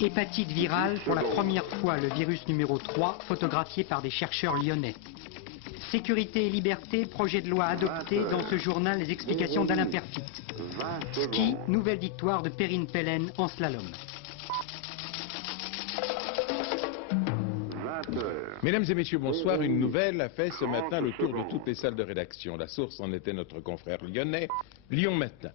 Hépatite virale, pour la première fois le virus numéro 3, photographié par des chercheurs lyonnais. Sécurité et liberté, projet de loi adopté dans ce journal les explications d'Alain Perfit. Ski, nouvelle victoire de Perrine Pellen en slalom. Mesdames et messieurs, bonsoir. Une nouvelle a fait ce matin le tour de toutes les salles de rédaction. La source en était notre confrère lyonnais, Lyon Matin.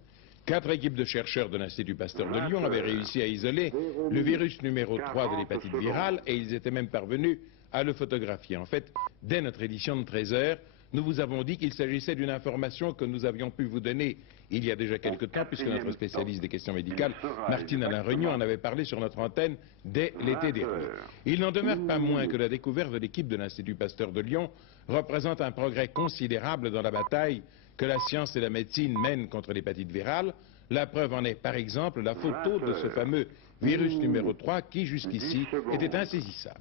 4 équipes de chercheurs de l'Institut Pasteur de Lyon avaient réussi à isoler le virus numéro 3 de l'hépatite virale et ils étaient même parvenus à le photographier. En fait, dès notre édition de 13 heures, nous vous avons dit qu'il s'agissait d'une information que nous avions pu vous donner il y a déjà quelque temps, puisque notre spécialiste des questions médicales, Martine Alain-Regnault, en avait parlé sur notre antenne dès l'été dernier. Il n'en demeure pas moins que la découverte de l'équipe de l'Institut Pasteur de Lyon représente un progrès considérable dans la bataille que la science et la médecine mènent contre l'hépatite virale. La preuve en est, par exemple, la photo de ce fameux virus numéro 3 qui, jusqu'ici, était insaisissable.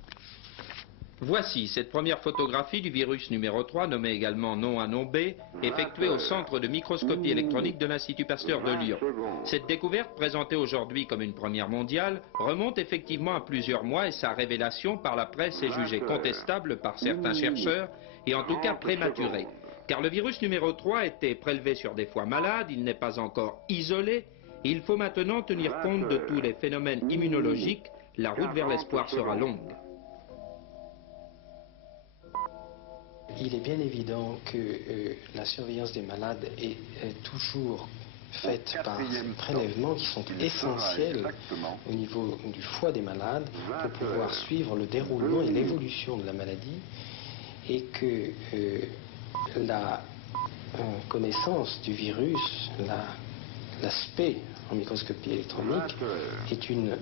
Voici cette première photographie du virus numéro 3, nommé également nom A, nom B, effectuée au centre de microscopie électronique de l'Institut Pasteur de Lyon. Cette découverte, présentée aujourd'hui comme une première mondiale, remonte effectivement à plusieurs mois et sa révélation par la presse est jugée contestable par certains chercheurs et en tout cas prématurée. Car le virus numéro 3 a été prélevé sur des foies malades, il n'est pas encore isolé. Il faut maintenant tenir compte de tous les phénomènes immunologiques. La route vers l'espoir sera longue. Il est bien évident que la surveillance des malades est toujours faite par ces prélèvements qui sont essentiels au niveau du foie des malades pour pouvoir suivre le déroulement et l'évolution de la maladie, et que la connaissance du virus, l'aspect en microscopie électronique est une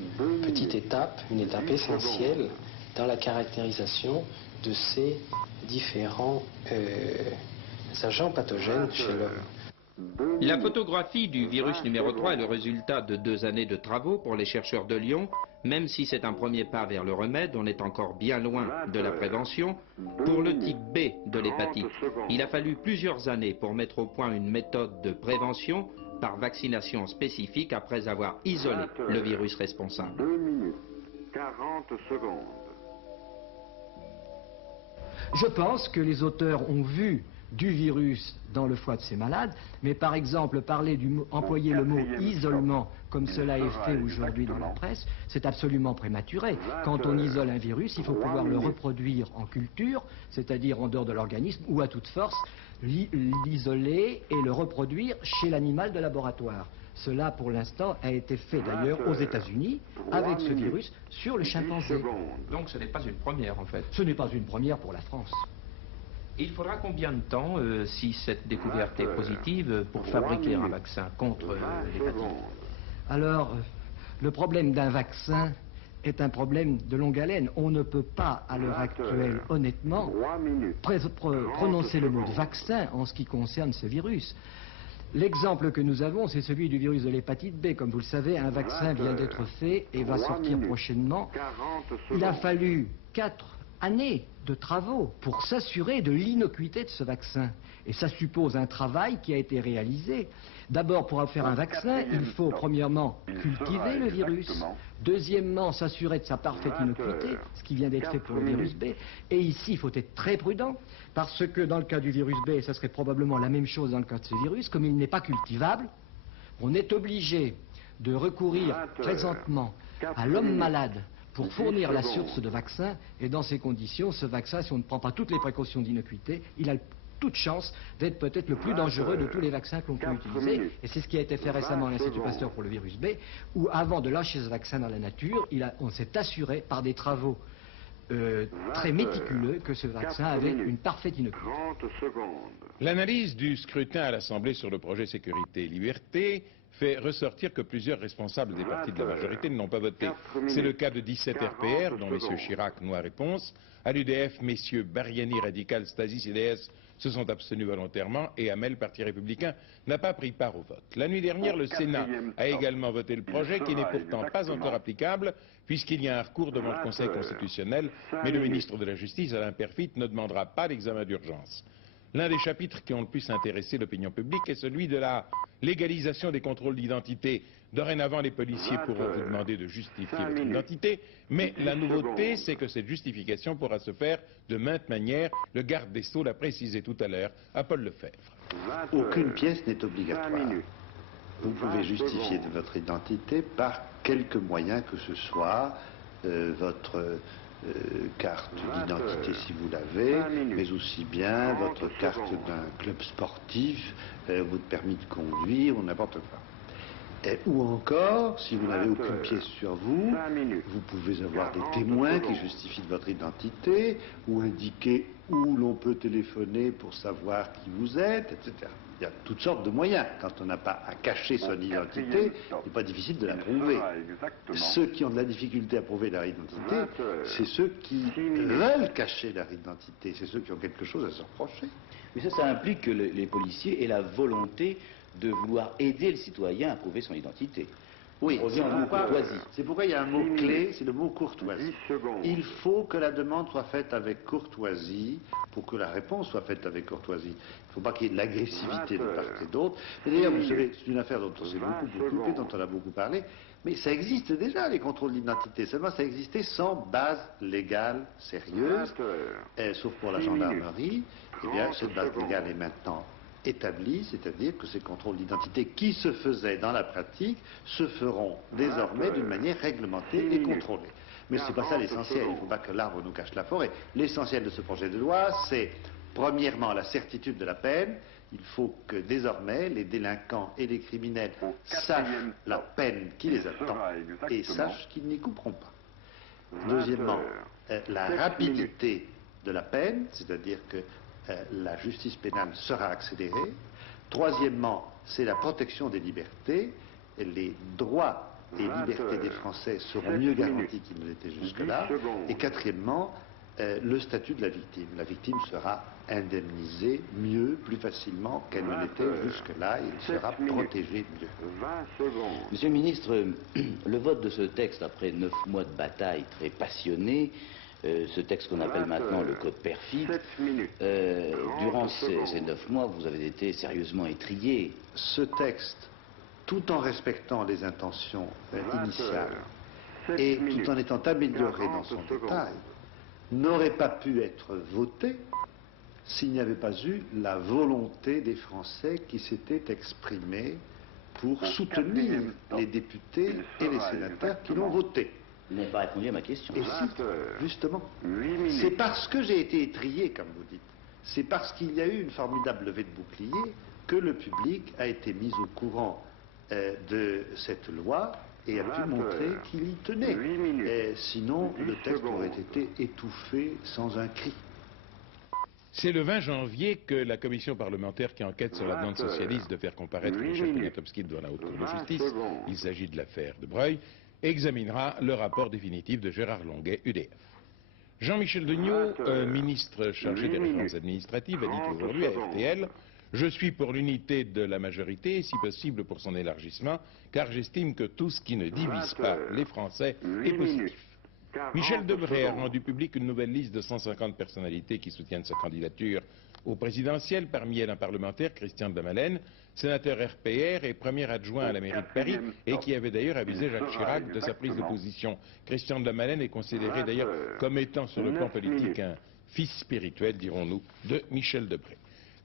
petite étape, une étape essentielle dans la caractérisation de ces différents agents pathogènes chez l'homme. La photographie du virus numéro 3 est le résultat de 2 années de travaux pour les chercheurs de Lyon. Même si c'est un premier pas vers le remède, on est encore bien loin de la prévention. Pour le type B de l'hépatite, il a fallu plusieurs années pour mettre au point une méthode de prévention par vaccination spécifique après avoir isolé le virus responsable. 2 minutes, 40 secondes. Je pense que les auteurs ont vu du virus dans le foie de ces malades, mais par exemple employer le mot isolement comme cela est fait aujourd'hui dans la presse, c'est absolument prématuré. Quand on isole un virus, il faut pouvoir le reproduire en culture, c'est-à-dire en dehors de l'organisme, ou à toute force l'isoler et le reproduire chez l'animal de laboratoire. Cela, pour l'instant, a été fait d'ailleurs aux États-Unis avec ce virus sur le chimpanzé. Donc ce n'est pas une première en fait. Ce n'est pas une première pour la France. Il faudra combien de temps, si cette découverte est positive, pour fabriquer un vaccin contre l'hépatite? Alors, le problème d'un vaccin est un problème de longue haleine. On ne peut pas, à l'heure actuelle, honnêtement, prononcer le mot de vaccin en ce qui concerne ce virus. L'exemple que nous avons, c'est celui du virus de l'hépatite B. Comme vous le savez, un vaccin vient d'être fait et va sortir prochainement. Il a fallu 4 années de travaux pour s'assurer de l'innocuité de ce vaccin. Et ça suppose un travail qui a été réalisé. D'abord, pour faire un vaccin, il faut premièrement cultiver le virus. Deuxièmement, s'assurer de sa parfaite innocuité, ce qui vient d'être fait pour le virus B. Et ici, il faut être très prudent, parce que dans le cas du virus B, ça serait probablement la même chose dans le cas de ce virus, comme il n'est pas cultivable, on est obligé de recourir présentement à l'homme malade pour fournir la source de vaccin, et dans ces conditions, ce vaccin, si on ne prend pas toutes les précautions d'innocuité, il a toute chance d'être peut-être le plus dangereux de tous les vaccins que l'on peut utiliser. Et c'est ce qui a été fait récemment à l'Institut Pasteur pour le virus B, où avant de lâcher ce vaccin dans la nature, on s'est assuré par des travaux très méticuleux que ce vaccin avait une parfaite innocuité. L'analyse du scrutin à l'Assemblée sur le projet Sécurité et Liberté fait ressortir que plusieurs responsables des partis de la majorité ne l'ont pas voté. C'est le cas de 17 RPR, dont M. Chirac, Noix Réponse. À l'UDF, M. Bariani, Radical, Stasi, CDS se sont abstenus volontairement et Hamel, Parti républicain, n'a pas pris part au vote. La nuit dernière, le Sénat a également voté le projet qui n'est pourtant pas encore applicable puisqu'il y a un recours devant le Conseil constitutionnel, mais le ministre de la Justice, Alain Perfit, ne demandera pas l'examen d'urgence. L'un des chapitres qui ont le plus intéressé l'opinion publique est celui de la légalisation des contrôles d'identité. Dorénavant, les policiers pourront vous demander de justifier votre identité, mais la nouveauté, c'est que cette justification pourra se faire de maintes manières. Le garde des Sceaux l'a précisé tout à l'heure à Paul Lefebvre. Aucune pièce n'est obligatoire. Vous pouvez justifier de votre identité par quelque moyen que ce soit, votre carte d'identité si vous l'avez, mais aussi bien votre carte d'un club sportif, votre permis de conduire ou n'importe quoi. Ou encore, si vous n'avez aucune pièce sur vous, vous pouvez avoir des témoins qui justifient de votre identité, ou indiquer où l'on peut téléphoner pour savoir qui vous êtes, etc. Il y a toutes sortes de moyens. Quand on n'a pas à cacher son identité, il n'est pas difficile de la prouver. Ceux qui ont de la difficulté à prouver leur identité, c'est ceux qui veulent cacher leur identité, c'est ceux qui ont quelque chose à se reprocher. Mais ça implique que les policiers aient la volonté de vouloir aider le citoyen à prouver son identité. Oui, c'est pourquoi il y a un mot-clé, c'est le mot courtoisie. Il faut que la demande soit faite avec courtoisie pour que la réponse soit faite avec courtoisie. Il ne faut pas qu'il y ait de l'agressivité de part et d'autre. D'ailleurs, vous savez, c'est une affaire dont on s'est beaucoup occupé, dont on a beaucoup parlé, mais ça existe déjà, les contrôles d'identité. Seulement, ça existait sans base légale sérieuse, sauf pour la gendarmerie. Eh bien, cette base légale est maintenant établi, c'est-à-dire que ces contrôles d'identité qui se faisaient dans la pratique se feront désormais d'une manière réglementée et contrôlée. Mais ce n'est pas ça l'essentiel, il ne faut pas que l'arbre nous cache la forêt. L'essentiel de ce projet de loi, c'est premièrement la certitude de la peine. Il faut que désormais les délinquants et les criminels sachent la peine qui les attend et sachent qu'ils n'y couperont pas. Deuxièmement, la rapidité de la peine, c'est-à-dire que la justice pénale sera accélérée. Troisièmement, c'est la protection des libertés. Les droits et libertés des Français seront mieux garantis qu'ils ne l'étaient jusque-là. Et quatrièmement, le statut de la victime. La victime sera indemnisée mieux, plus facilement qu'elle ne l'était jusque-là. Et il sera protégé mieux. Monsieur le ministre, le vote de ce texte, après 9 mois de bataille très passionnée, ce texte qu'on appelle maintenant le Code perfide, durant ces 9 mois, vous avez été sérieusement étrillé. Ce texte, tout en respectant les intentions initiales et tout en étant amélioré dans son détail, n'aurait pas pu être voté s'il n'y avait pas eu la volonté des Français qui s'étaient exprimés pour soutenir les députés et les sénateurs qui l'ont voté. Vous n'avez pas répondu à ma question. Et si, justement, c'est parce que j'ai été étrillé, comme vous dites, c'est parce qu'il y a eu une formidable levée de bouclier que le public a été mis au courant de cette loi et a pu montrer qu'il y tenait. Sinon, le texte aurait été étouffé sans un cri. C'est le 20 janvier que la commission parlementaire qui enquête sur la demande socialiste de faire comparaître Michel Poniatowski devant la Haute Cour de justice, il s'agit de l'affaire de Breuil, examinera le rapport définitif de Gérard Longuet, UDF. Jean-Michel Degnaud, ministre chargé des réformes administratives, a dit aujourd'hui à RTL « Je suis pour l'unité de la majorité et si possible pour son élargissement, car j'estime que tout ce qui ne divise pas les Français est positif. » Michel Debré a rendu public une nouvelle liste de 150 personnalités qui soutiennent sa candidature au présidentiel, parmi elles un parlementaire, Christian de Malène, sénateur RPR et premier adjoint à la mairie de Paris, et qui avait d'ailleurs avisé Jacques Chirac de sa prise de position. Christian de Malène est considéré d'ailleurs comme étant sur le plan politique un fils spirituel, dirons-nous, de Michel Debré.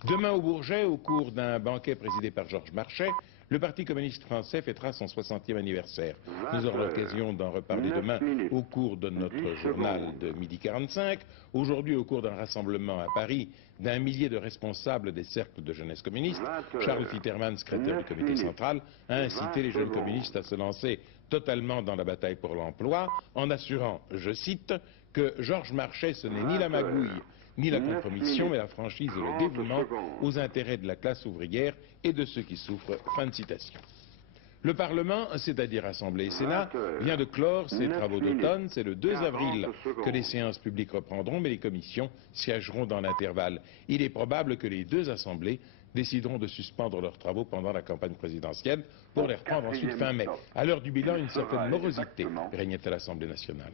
Demain au Bourget, au cours d'un banquet présidé par Georges Marchais, le Parti communiste français fêtera son 60e anniversaire. Nous aurons l'occasion d'en reparler demain au cours de notre journal de 12h45. Aujourd'hui, au cours d'un rassemblement à Paris d'un millier de responsables des cercles de jeunesse communiste, Charles Fitterman, secrétaire du comité central, a incité les jeunes communistes à se lancer totalement dans la bataille pour l'emploi, en assurant, je cite, que Georges Marchais, ce n'est ni la magouille, ni la compromission, mais la franchise et le dévouement aux intérêts de la classe ouvrière et de ceux qui souffrent. Fin de citation. Le Parlement, c'est-à-dire Assemblée et Sénat, vient de clore ses travaux d'automne. C'est le 2 avril que les séances publiques reprendront, mais les commissions siégeront dans l'intervalle. Il est probable que les deux assemblées décideront de suspendre leurs travaux pendant la campagne présidentielle pour les reprendre ensuite fin mai. À l'heure du bilan, une certaine morosité régnait à l'Assemblée nationale.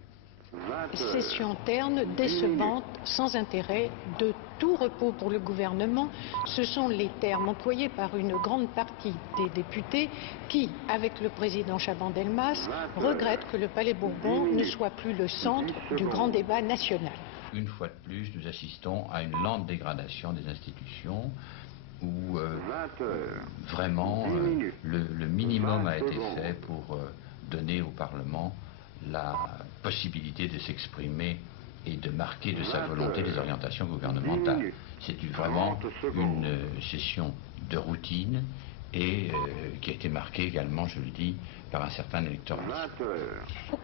session terne, décevante, sans intérêt, de tout repos pour le gouvernement, ce sont les termes employés par une grande partie des députés qui, avec le président Chaban-Delmas, regrettent que le Palais Bourbon ne soit plus le centre du grand débat national. Une fois de plus, nous assistons à une lente dégradation des institutions où vraiment le minimum a été fait pour donner au Parlement la possibilité de s'exprimer et de marquer de sa volonté les orientations gouvernementales. C'est vraiment une session de routine et qui a été marquée également, je le dis, par un certain électoralisme.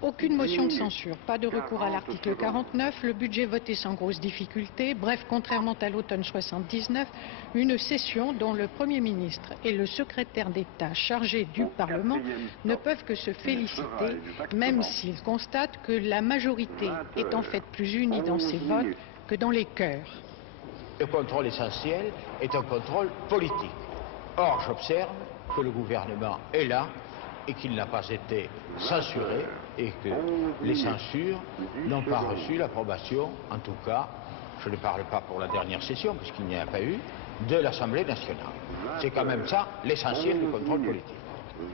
Aucune motion de censure, pas de recours à l'article 49, le budget voté sans grosse difficulté, bref, contrairement à l'automne 79, une session dont le Premier ministre et le secrétaire d'État chargé du Parlement ne peuvent que se féliciter, même s'ils constatent que la majorité est en fait plus unie dans ses votes que dans les cœurs. Le contrôle essentiel est un contrôle politique. Or, j'observe que le gouvernement est là et qu'il n'a pas été censuré et que les censures n'ont pas reçu l'approbation, en tout cas, je ne parle pas pour la dernière session, puisqu'il n'y en a pas eu, de l'Assemblée nationale. C'est quand même ça l'essentiel du contrôle politique.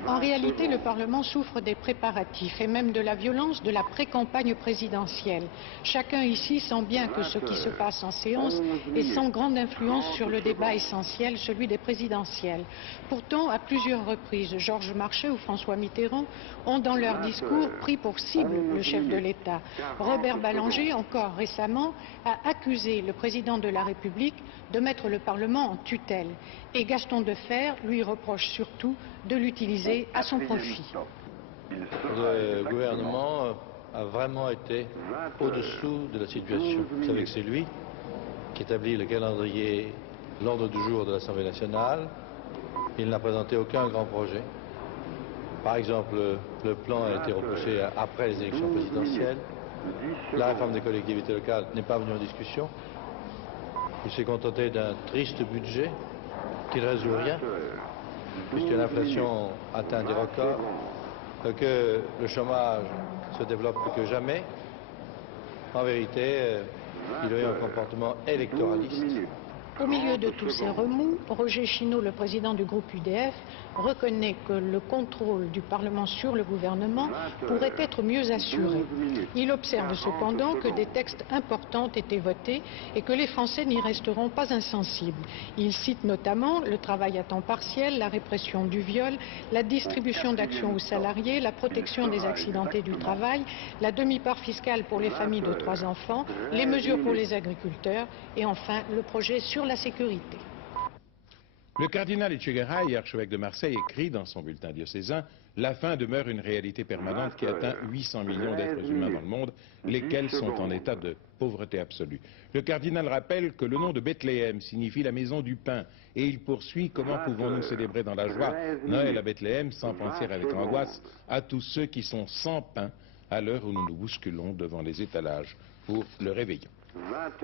En réalité, le Parlement souffre des préparatifs et même de la violence de la pré-campagne présidentielle. Chacun ici sent bien que ce qui se passe en séance est sans grande influence sur le débat essentiel, celui des présidentielles. Pourtant, à plusieurs reprises, Georges Marchais ou François Mitterrand ont dans leur discours pris pour cible le chef de l'État. Robert Ballanger, encore récemment, a accusé le président de la République de mettre le Parlement en tutelle. Et Gaston Defferre lui reproche surtout de l'utiliser à son profit. Le gouvernement a vraiment été au-dessous de la situation. Vous savez que c'est lui qui établit le calendrier, l'ordre du jour de l'Assemblée nationale. Il n'a présenté aucun grand projet. Par exemple, le plan a été repoussé après les élections présidentielles. La réforme des collectivités locales n'est pas venue en discussion. Il s'est contenté d'un triste budget qui ne résout rien, puisque l'inflation atteint des records, que le chômage se développe plus que jamais. En vérité, il y a eu un comportement électoraliste. Au milieu de tous ces remous, Roger Chineau, le président du groupe UDF, reconnaît que le contrôle du Parlement sur le gouvernement pourrait être mieux assuré. Il observe cependant que des textes importants ont été votés et que les Français n'y resteront pas insensibles. Il cite notamment le travail à temps partiel, la répression du viol, la distribution d'actions aux salariés, la protection des accidentés du travail, la demi-part fiscale pour les familles de 3 enfants, les mesures pour les agriculteurs et enfin le projet sur la sécurité. Le cardinal Etchegaray, archevêque de Marseille, écrit dans son bulletin diocésain « La faim demeure une réalité permanente qui atteint 800 millions d'êtres humains dans le monde, lesquels sont en état de pauvreté absolue. » Le cardinal rappelle que le nom de Bethléem signifie la maison du pain et il poursuit « Comment pouvons-nous célébrer dans la joie Noël à Bethléem sans penser avec angoisse à tous ceux qui sont sans pain à l'heure où nous nous bousculons devant les étalages pour le réveillon ?»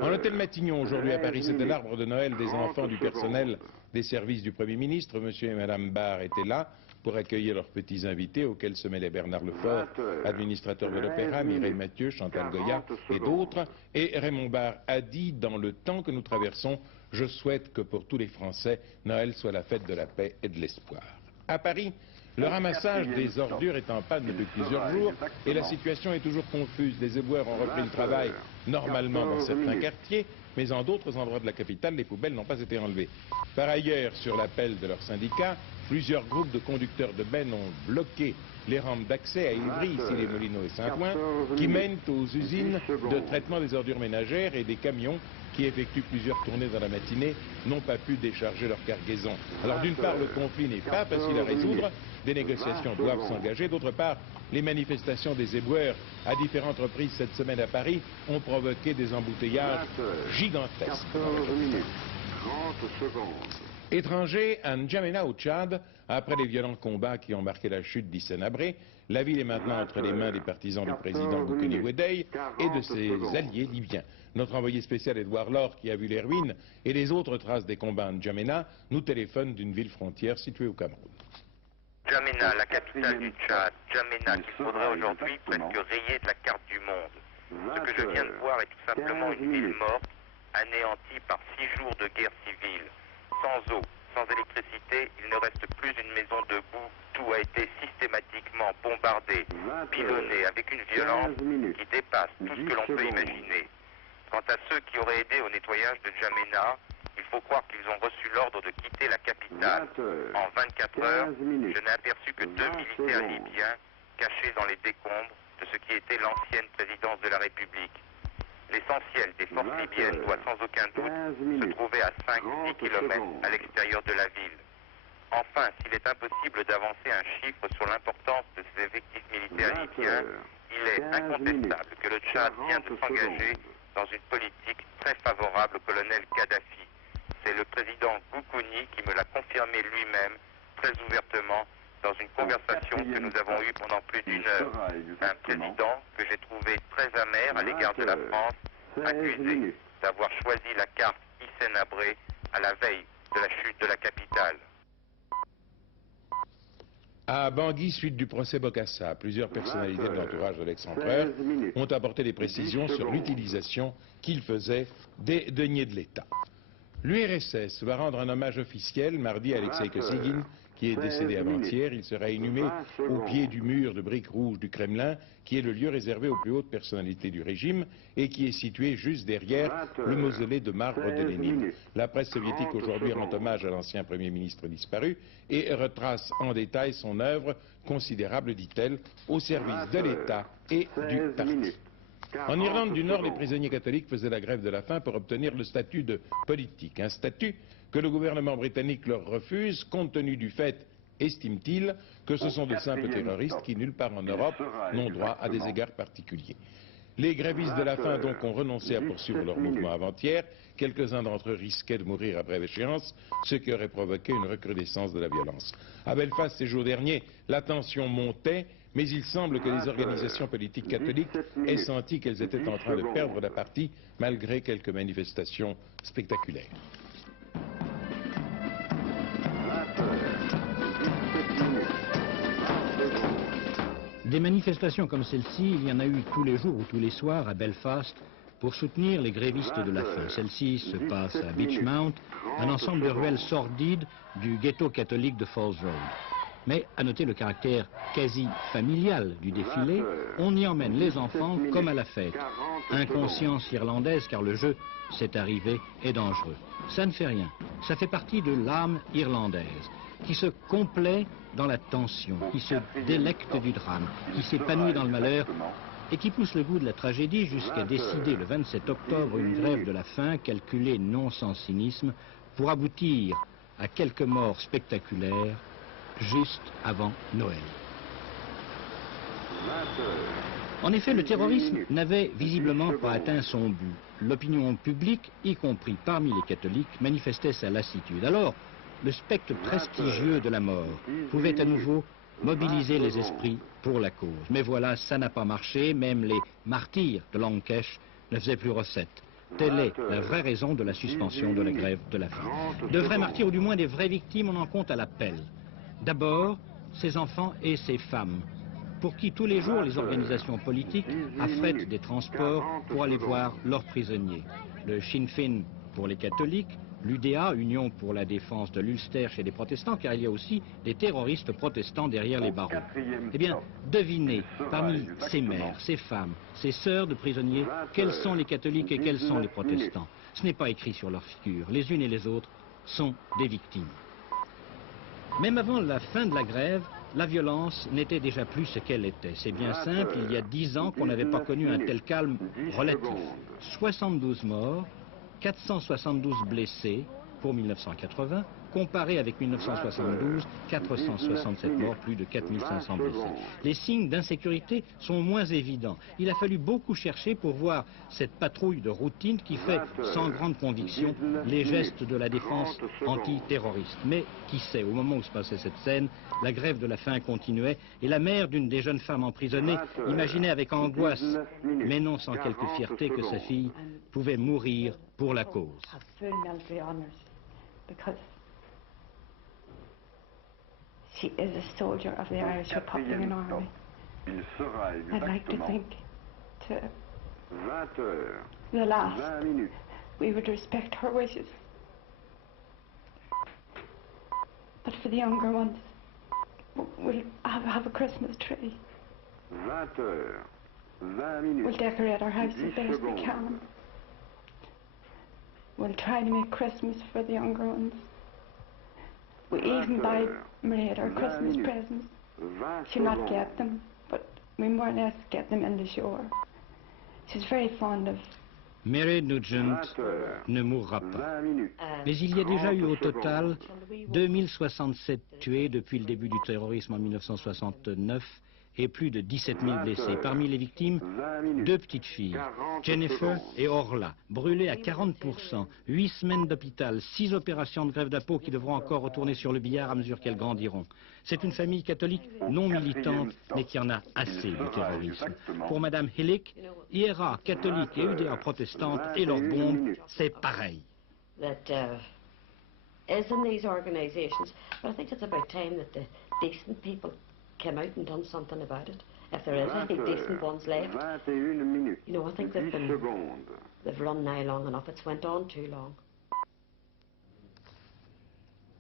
En l'hôtel Matignon, aujourd'hui à Paris, c'était l'arbre de Noël des enfants du personnel des services du Premier ministre. Monsieur et Madame Barre étaient là pour accueillir leurs petits invités, auxquels se mêlaient Bernard Lefort, administrateur de l'Opéra, Mireille Mathieu, Chantal Goya et d'autres. Et Raymond Barre a dit, dans le temps que nous traversons, « Je souhaite que pour tous les Français, Noël soit la fête de la paix et de l'espoir. » À Paris, le ramassage des ordures est en panne depuis plusieurs jours et la situation est toujours confuse. Les éboueurs ont repris le travail normalement dans certains quartiers, mais en d'autres endroits de la capitale, les poubelles n'ont pas été enlevées. Par ailleurs, sur l'appel de leur syndicat, plusieurs groupes de conducteurs de bennes ont bloqué les rampes d'accès à Ivry, ici les Moulineaux et Saint-Ouen, qui mènent aux usines de traitement des ordures ménagères et des camions qui effectuent plusieurs tournées dans la matinée n'ont pas pu décharger leur cargaison. Alors d'une part, le conflit n'est pas facile à résoudre, des négociations doivent s'engager. D'autre part, les manifestations des éboueurs à différentes reprises cette semaine à Paris ont provoqué des embouteillages gigantesques. Étranger à N'Djamena au Tchad, après les violents combats qui ont marqué la chute d'Hissène Habré, la ville est maintenant entre les mains des partisans du président Boukeni Wedei et de ses alliés libyens. Notre envoyé spécial Edouard Laure, qui a vu les ruines et les autres traces des combats à N'Djamena, nous téléphone d'une ville frontière située au Cameroun. N'Djamena, la capitale du Tchad. N'Djamena qu'il faudrait aujourd'hui presque rayer de la carte du monde. Ce que je viens de voir est tout simplement une ville morte, anéantie par 6 jours de guerre civile. Sans eau, sans électricité, il ne reste plus une maison debout. Tout a été systématiquement bombardé, pilonné, avec une violence qui dépasse tout ce que l'on peut imaginer. Quant à ceux qui auraient aidé au nettoyage de N'Djamena, il faut croire qu'ils ont reçu l'ordre de quitter la capitale. En 24 heures, je n'ai aperçu que 2 militaires libyens cachés dans les décombres de ce qui était l'ancienne présidence de la République. L'essentiel des forces libyennes doit sans aucun doute se trouver à 5-10 km à l'extérieur de la ville. Enfin, s'il est impossible d'avancer un chiffre sur l'importance de ces effectifs militaires libyens, il est incontestable que le Tchad vient de s'engager dans une politique très favorable au colonel Kadhafi. C'est le président Goukouni qui me l'a confirmé lui-même, très ouvertement, dans une conversation que nous avons eue pendant plus d'1 heure. Un président que j'ai trouvé très amer à l'égard de la France, accusé d'avoir choisi la carte Hissène-Habré à la veille de la chute de la capitale. À Bangui, suite du procès Bokassa, plusieurs personnalités de l'entourage de l'ex-empereur ont apporté des précisions sur l'utilisation qu'il faisait des deniers de l'État. L'URSS va rendre un hommage officiel mardi à Alexei Kosygin, qui est décédé avant-hier. Il sera inhumé au pied du mur de briques rouges du Kremlin, qui est le lieu réservé aux plus hautes personnalités du régime et qui est situé juste derrière le mausolée de marbre de Lénine. La presse soviétique aujourd'hui rend hommage à l'ancien Premier ministre disparu et retrace en détail son œuvre considérable, dit-elle, au service de l'État et du parti. En Irlande du Nord, les prisonniers catholiques faisaient la grève de la faim pour obtenir le statut de politique, un statut que le gouvernement britannique leur refuse compte tenu du fait, estime-t-il, que ce sont de simples terroristes qui, nulle part en Europe, n'ont droit à des égards particuliers. Les grévistes de la faim donc ont renoncé à poursuivre leur mouvement avant-hier. Quelques-uns d'entre eux risquaient de mourir à brève échéance, ce qui aurait provoqué une recrudescence de la violence. À Belfast, ces jours derniers, la tension montait, mais il semble que les organisations politiques catholiques aient senti qu'elles étaient en train de perdre la partie, malgré quelques manifestations spectaculaires. Des manifestations comme celle-ci, il y en a eu tous les jours ou tous les soirs à Belfast pour soutenir les grévistes de la faim. Celle-ci se passe à Beachmount, un ensemble de ruelles sordides du ghetto catholique de Falls Road. Mais à noter le caractère quasi familial du défilé, on y emmène les enfants comme à la fête. Inconscience irlandaise car le jeu, c'est arrivé, est dangereux. Ça ne fait rien, ça fait partie de l'âme irlandaise, qui se complaît dans la tension, qui se délecte du drame, qui s'épanouit dans le malheur et qui pousse le goût de la tragédie jusqu'à décider le 27 octobre une grève de la faim calculée non sans cynisme pour aboutir à quelques morts spectaculaires juste avant Noël. En effet, le terrorisme n'avait visiblement pas atteint son but. L'opinion publique, y compris parmi les catholiques, manifestait sa lassitude. Alors, le spectre prestigieux de la mort pouvait à nouveau mobiliser les esprits pour la cause. Mais voilà, ça n'a pas marché, même les martyrs de Lankesh ne faisaient plus recette. Telle est la vraie raison de la suspension de la grève de la faim. De vrais martyrs, ou du moins des vraies victimes, on en compte à l'appel. D'abord, ces enfants et ces femmes, pour qui tous les jours les organisations politiques affrètent des transports pour aller voir leurs prisonniers. Le Sinn Féin pour les catholiques, l'UDA, Union pour la défense de l'Ulster chez les protestants, car il y a aussi des terroristes protestants derrière les barreaux. Eh bien, devinez, parmi ces mères, ces femmes, ces sœurs de prisonniers, quels sont les catholiques et quels sont les protestants. Ce n'est pas écrit sur leur figure. Les unes et les autres sont des victimes. Même avant la fin de la grève, la violence n'était déjà plus ce qu'elle était. C'est bien simple, il y a 10 ans qu'on n'avait pas connu un tel calme relatif. 72 morts, 472 blessés pour 1980, comparé avec 1972, 467 morts, plus de 4500 blessés. Les signes d'insécurité sont moins évidents. Il a fallu beaucoup chercher pour voir cette patrouille de routine qui fait, sans grande conviction, les gestes de la défense antiterroriste. Mais qui sait, au moment où se passait cette scène, la grève de la faim continuait et la mère d'une des jeunes femmes emprisonnées imaginait avec angoisse, mais non sans quelque fierté, que sa fille pouvait mourir pour la cause. Because she is a soldier of the Irish Republican Army. I'd like to think to the last, we would respect her wishes. But for the younger ones, we'll have a Christmas tree. We'll decorate our house as best we can. We'll try to make Christmas for the younger ones. We even buy Marietta her Christmas presents. She'll not get them, but we more or less get them in the shore. She's very fond of. Mary Nugent ne mourra pas. Mais il y a déjà eu au total 2067 tués depuis le début du terrorisme en 1969 et plus de 17 000 blessés. Parmi les victimes, 2 petites filles, Jennifer et Orla, brûlées à 40%, 8 semaines d'hôpital, 6 opérations de greffe de la peau qui devront encore retourner sur le billard à mesure qu'elles grandiront. C'est une famille catholique non militante, mais qui en a assez du terrorisme. Pour Madame Hillick, IRA catholique et UDA protestante et leurs bombes, c'est pareil. Is in these organisations, but I think it's about time that the decent people came out and done something about it. If there is any decent ones left, you know, I think they've run now long enough. It's went on too long.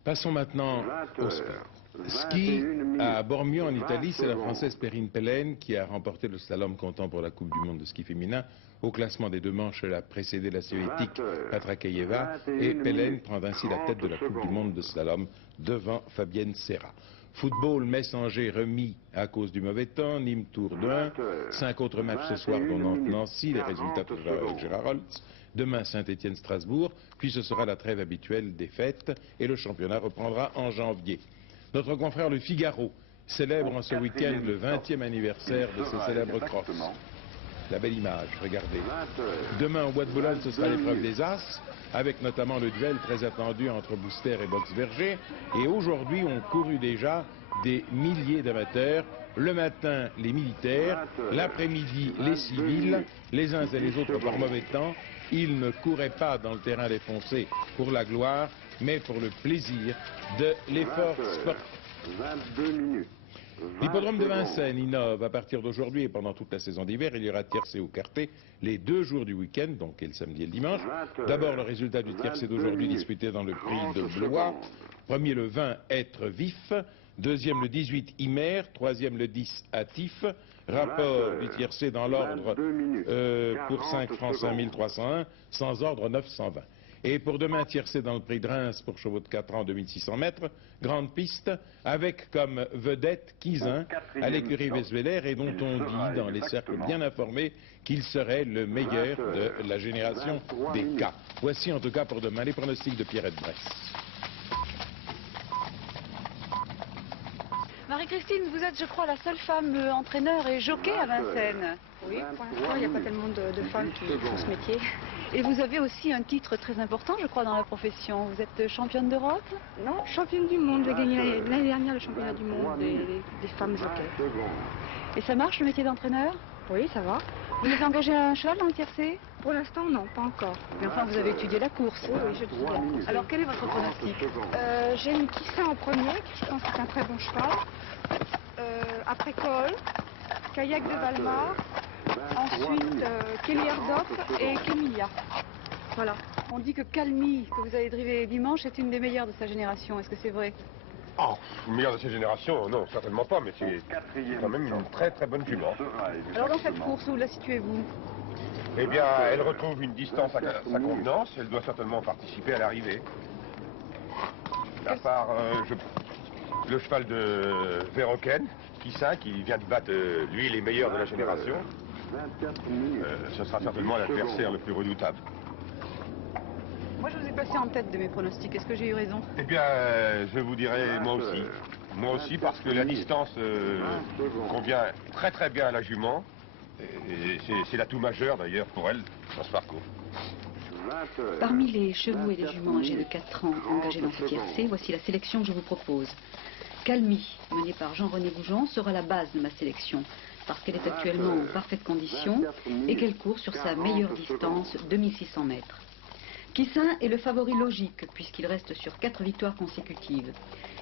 Passons maintenant au sport. Ski à Bormio en Italie, c'est la Française Perrine Pellen qui a remporté le slalom comptant pour la Coupe du Monde de ski féminin. Au classement des 2 manches, elle a précédé la soviétique Patrakeyeva et Pellen prend ainsi la tête de la Coupe du Monde de slalom devant Fabienne Serra. Football, Metz-Angers remis à cause du mauvais temps, Nîmes Tour de 1, 5 autres matchs ce soir dont Nantes-Nancy, les résultats de Gérard Holtz. Demain, Saint-Étienne-Strasbourg, puis ce sera la trêve habituelle des fêtes et le championnat reprendra en janvier. Notre confrère Le Figaro célèbre en ce week-end le 20e anniversaire de ce célèbre cross. La belle image, regardez. Demain, au Bois de Boulogne, ce sera l'épreuve des As, avec notamment le duel très attendu entre Booster et Box-Berger. Et aujourd'hui, ont couru déjà des milliers d'amateurs. Le matin, les militaires, l'après-midi, les civils, les uns et les autres par mauvais temps. Ils ne couraient pas dans le terrain défoncé pour la gloire, mais pour le plaisir de l'effort sportif. 22 minutes. L'hippodrome de Vincennes innove à partir d'aujourd'hui et pendant toute la saison d'hiver. Il y aura tiercé ou quarté les 2 jours du week-end, donc et le samedi et le dimanche. D'abord le résultat du tiercé d'aujourd'hui disputé dans le prix de Blois. Premier le 20, Être Vif. Deuxième le 18, Imer. Troisième le 10, Atif. Rapport du tiercé dans l'ordre pour 5 francs 5301, sans ordre 920. Et pour demain, tiercé dans le prix de Reims pour chevaux de 4 ans, 2600 mètres, grande piste, avec comme vedette Kizin à l'écurie Vesveler et dont on dit dans les cercles bien informés qu'il serait le meilleur de la génération des K. Voici en tout cas pour demain les pronostics de Pierrette Bresse. Marie-Christine, vous êtes, je crois, la seule femme entraîneur et jockey à Vincennes. Oui, pour l'instant, il n'y a pas tellement de femmes qui font ce métier. Et vous avez aussi un titre très important, je crois, dans la profession. Vous êtes championne d'Europe? Non, championne du monde. J'ai gagné l'année dernière le championnat du monde des femmes jockeys. Et ça marche, le métier d'entraîneur? Oui, ça va. Vous avez engagé un cheval dans le tiercé? Pour l'instant, non, pas encore. Mais enfin, vous avez étudié la course. Oui, je étudie la course. Alors, quel est votre pronostic? J'ai mis Kissin en premier, qui je pense que c'est un très bon cheval. Après Cole, Kayak de Valmar, ensuite Kelly Herzog et Kemilia. Voilà. On dit que Calmi, que vous avez drivé dimanche, est une des meilleures de sa génération. Est-ce que c'est vrai? Oh, meilleure de sa génération, non, certainement pas, mais c'est quand même une très très bonne jument. Alors dans cette course, où la situez-vous? Eh bien, elle retrouve une distance à sa convenance, elle doit certainement participer à l'arrivée. À part le cheval de Verhoeken, Kissin, qui vient de battre, lui, les meilleurs de la génération. Ce sera certainement l'adversaire le plus redoutable. Moi, je vous ai passé en tête de mes pronostics. Est-ce que j'ai eu raison? Eh bien, je vous dirais moi aussi. Moi aussi, parce que la distance convient très très bien à la jument. C'est l'atout majeur, d'ailleurs, pour elle, dans ce parcours. Parmi les chevaux et les juments âgés de 4 ans engagés dans ce tiercé, voici la sélection que je vous propose. Calmi, menée par Jean-René Goujon, sera la base de ma sélection, parce qu'elle est actuellement en parfaite condition et qu'elle court sur sa meilleure distance, 2600 mètres. Kissin est le favori logique, puisqu'il reste sur 4 victoires consécutives.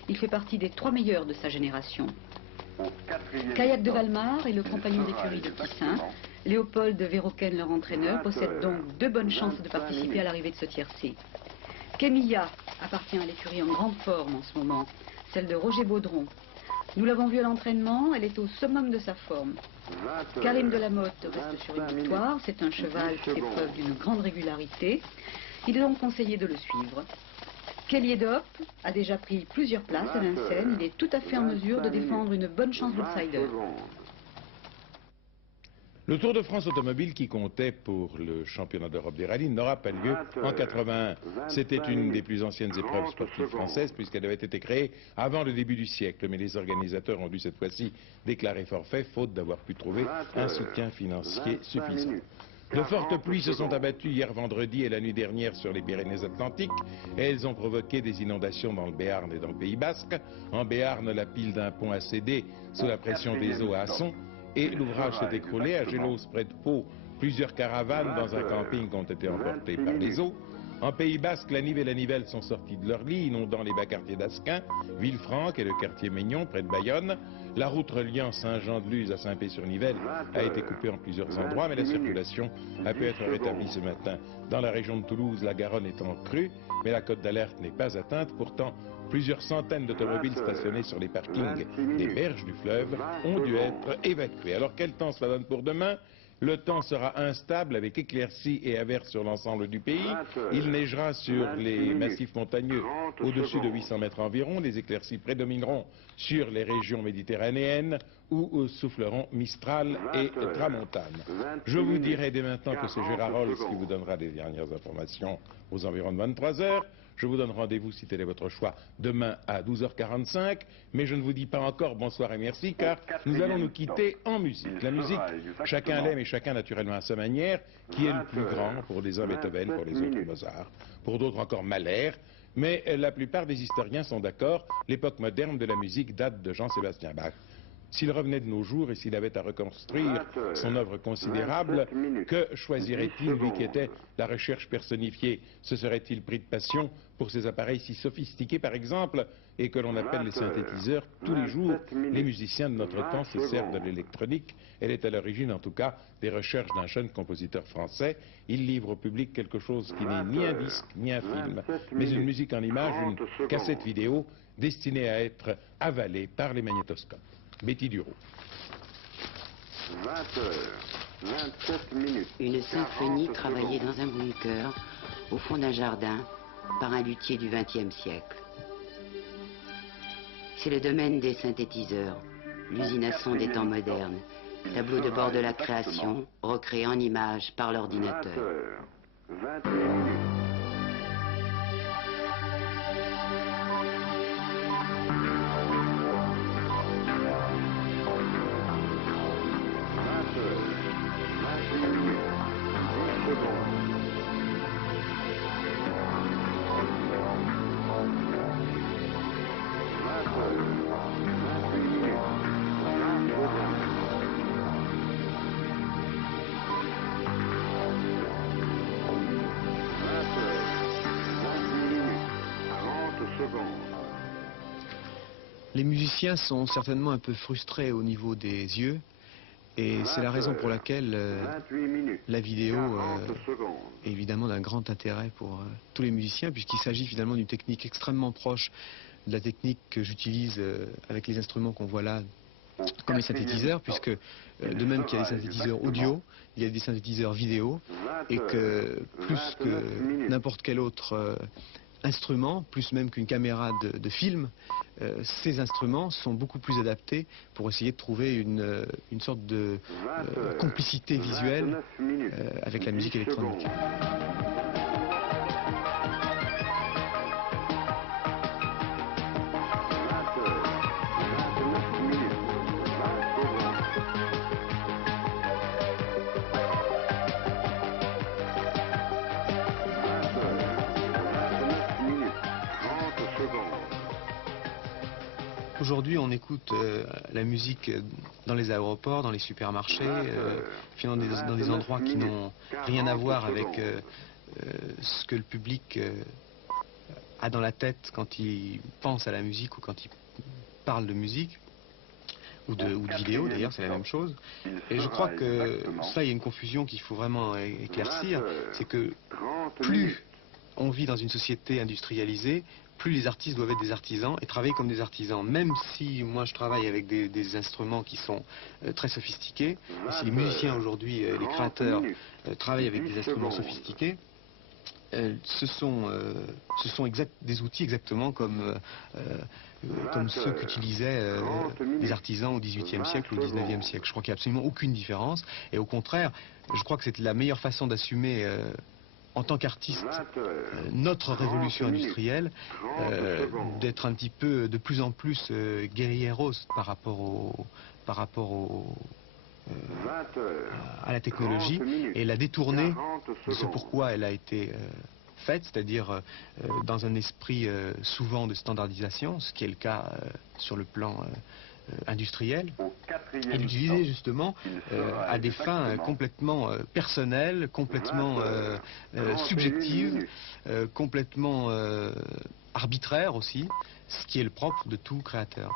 Il fait partie des 3 meilleurs de sa génération. Kayak de Valmar est le compagnon d'écurie de Kissin. Léopold Verhoeven, leur entraîneur, possède donc de bonnes chances de participer à l'arrivée de ce tiercé. Camilla appartient à l'écurie en grande forme en ce moment, celle de Roger Baudron. Nous l'avons vue à l'entraînement, elle est au summum de sa forme. Karim Delamotte reste sur une victoire, c'est un cheval qui fait preuve d'une grande régularité. Il est donc conseillé de le suivre. Kelly Edop a déjà pris plusieurs places à Vincennes, il est tout à fait en mesure de défendre une bonne chance d'outsider. Le Tour de France automobile qui comptait pour le championnat d'Europe des rallyes n'aura pas lieu en 81. C'était une des plus anciennes épreuves sportives françaises puisqu'elle avait été créée avant le début du siècle. Mais les organisateurs ont dû cette fois-ci déclarer forfait faute d'avoir pu trouver un soutien financier suffisant. De fortes pluies se sont abattues hier vendredi et la nuit dernière sur les Pyrénées-Atlantiques et elles ont provoqué des inondations dans le Béarn et dans le Pays Basque. En Béarn, la pile d'un pont a cédé sous la pression des eaux à Asson. Et l'ouvrage s'est écroulé à Gélos, près de Pau. Plusieurs caravanes dans un camping ont été emportées par les eaux. En Pays Basque, la Nive et la Nivelle sont sortis de leur lit, inondant les bas quartiers d'Asquin, Villefranche et le quartier Maignon, près de Bayonne. La route reliant Saint-Jean-de-Luz à Saint-Pé-sur-Nivelle a été coupée en plusieurs endroits, mais la circulation a pu être rétablie ce matin. Dans la région de Toulouse, la Garonne est en crue, mais la cote d'alerte n'est pas atteinte. Pourtant, plusieurs centaines d'automobiles stationnés sur les parkings des berges du fleuve ont dû être évacués. Alors quel temps cela donne pour demain? Le temps sera instable avec éclaircies et averses sur l'ensemble du pays. Il neigera sur les massifs montagneux au-dessus de 800 mètres environ. Les éclaircies prédomineront sur les régions méditerranéennes où souffleront Mistral et Tramontane. Je vous dirai dès maintenant que c'est Gérard Rolls qui vous donnera les dernières informations aux environs de 23 heures. Je vous donne rendez-vous, si tel est votre choix, demain à 12h45. Mais je ne vous dis pas encore bonsoir et merci, car nous allons nous quitter en musique. La musique, chacun l'aime et chacun naturellement à sa manière, qui est le plus grand, pour les uns Beethoven, pour les autres Mozart, pour d'autres encore Mahler. Mais la plupart des historiens sont d'accord, l'époque moderne de la musique date de Jean-Sébastien Bach. S'il revenait de nos jours et s'il avait à reconstruire son œuvre considérable, que choisirait-il, lui qui était la recherche personnifiée? Se serait-il pris de passion pour ces appareils si sophistiqués, par exemple, et que l'on appelle les synthétiseurs? Tous les jours, les musiciens de notre temps se servent de l'électronique. Elle est à l'origine, en tout cas, des recherches d'un jeune compositeur français. Il livre au public quelque chose qui n'est ni un disque, ni un film, mais une musique en image, une cassette vidéo, destinée à être avalée par les magnétoscopes. Betty Duro. 20h27. Une symphonie travaillée dans un bunker, au fond d'un jardin, par un luthier du XXe siècle. C'est le domaine des synthétiseurs, l'usine à son des temps modernes, tableau de bord de la création, recréé en images par l'ordinateur. 20h21. Les musiciens sont certainement un peu frustrés au niveau des yeux et c'est la raison pour laquelle la vidéo est évidemment d'un grand intérêt pour tous les musiciens puisqu'il s'agit finalement d'une technique extrêmement proche de la technique que j'utilise avec les instruments qu'on voit là comme les synthétiseurs, puisque de même qu'il y a des synthétiseurs audio, il y a des synthétiseurs vidéo et que plus que n'importe quel autre instrument, plus même qu'une caméra de film, ces instruments sont beaucoup plus adaptés pour essayer de trouver une sorte de complicité visuelle avec la musique électronique. Aujourd'hui, on écoute la musique dans les aéroports, dans les supermarchés, dans des endroits qui n'ont rien à voir avec ce que le public a dans la tête quand il pense à la musique ou quand il parle de musique. ou de vidéo d'ailleurs, c'est la même chose. Et je crois que ça, il y a une confusion qu'il faut vraiment éclaircir, c'est que plus on vit dans une société industrialisée, plus les artistes doivent être des artisans et travailler comme des artisans. Même si moi je travaille avec des instruments qui sont très sophistiqués, et si les musiciens aujourd'hui, les créateurs, travaillent avec des instruments sophistiqués, ce sont des outils exactement comme ceux qu'utilisaient les artisans au XVIIIe siècle ou au XIXe siècle. Je crois qu'il n'y a absolument aucune différence. Et au contraire, je crois que c'est la meilleure façon d'assumer en tant qu'artiste notre révolution industrielle, d'être un petit peu de plus en plus guerrieros par rapport à la technologie et la détourner de ce pourquoi elle a été faite, c'est-à-dire dans un esprit souvent de standardisation, ce qui est le cas sur le plan industriel, et l'utiliser justement à des fins complètement personnelles, complètement subjectives, complètement arbitraires aussi, ce qui est le propre de tout créateur.